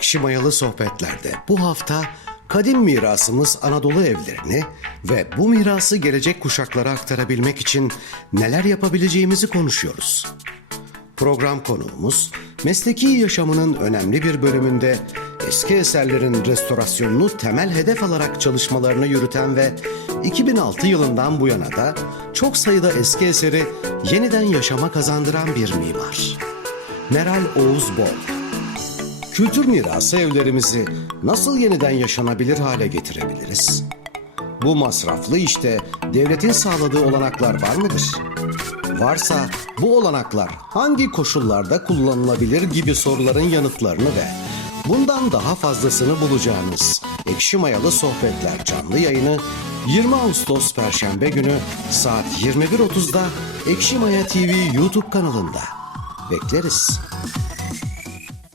Ekşi Mayalı Sohbetler'de bu hafta kadim mirasımız Anadolu evlerini ve bu mirası gelecek kuşaklara aktarabilmek için neler yapabileceğimizi konuşuyoruz. Program konuğumuz mesleki yaşamının önemli bir bölümünde eski eserlerin restorasyonunu temel hedef alarak çalışmalarını yürüten ve 2006 yılından bu yana da çok sayıda eski eseri yeniden yaşama kazandıran bir mimar. Meral Oğuz Bol. Kültür mirası evlerimizi nasıl yeniden yaşanabilir hale getirebiliriz? Bu masraflı işte devletin sağladığı olanaklar var mıdır? Varsa bu olanaklar hangi koşullarda kullanılabilir gibi soruların yanıtlarını ve bundan daha fazlasını bulacağınız Ekşi Mayalı Sohbetler canlı yayını 20 Ağustos Perşembe günü saat 21.30'da Ekşi Maya TV YouTube kanalında. Bekleriz.